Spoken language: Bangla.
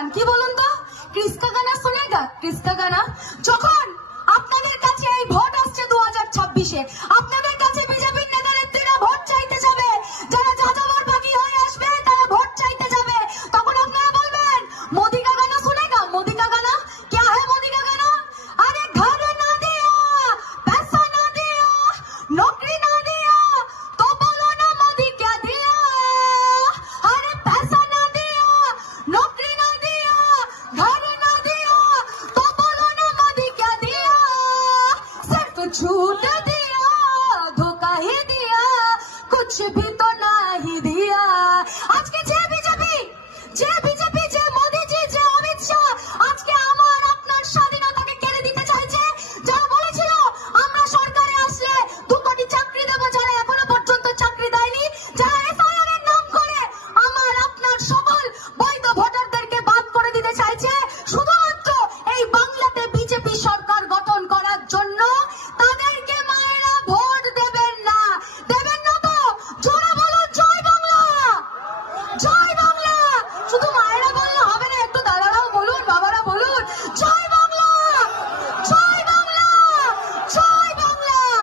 গান, কি বলুন তো? কিসকা গানা শুনেগা? কিসকা গানা? যখন আপনাদের কাছে এই ভোট আসছে 2026-এ, আপনাদের কাছে বিজেপির নেতা নেত্রীরা ভোট চাইতে যাবে, যারা যাযাবর ভাগী হয়ে আসবে তারা ভোট চাইতে যাবে, তখন আপনারা বলবেন মোদি কা গানা শুনেগা? মোদি কা গানা क्या है? मोदी का गाना, अरे घर ना दिया, पैसा ना दिया, नौकरी ना दिया, तो बोलो ना मोदी क्या दिया? अरे पैसा ना दिया, नौकरी ना दिया, घर ना दिया, तो बोलो ना मोदी क्या दिया? सिर्फ झूठ दिया, धोखा ही दिया, कुछ भी तो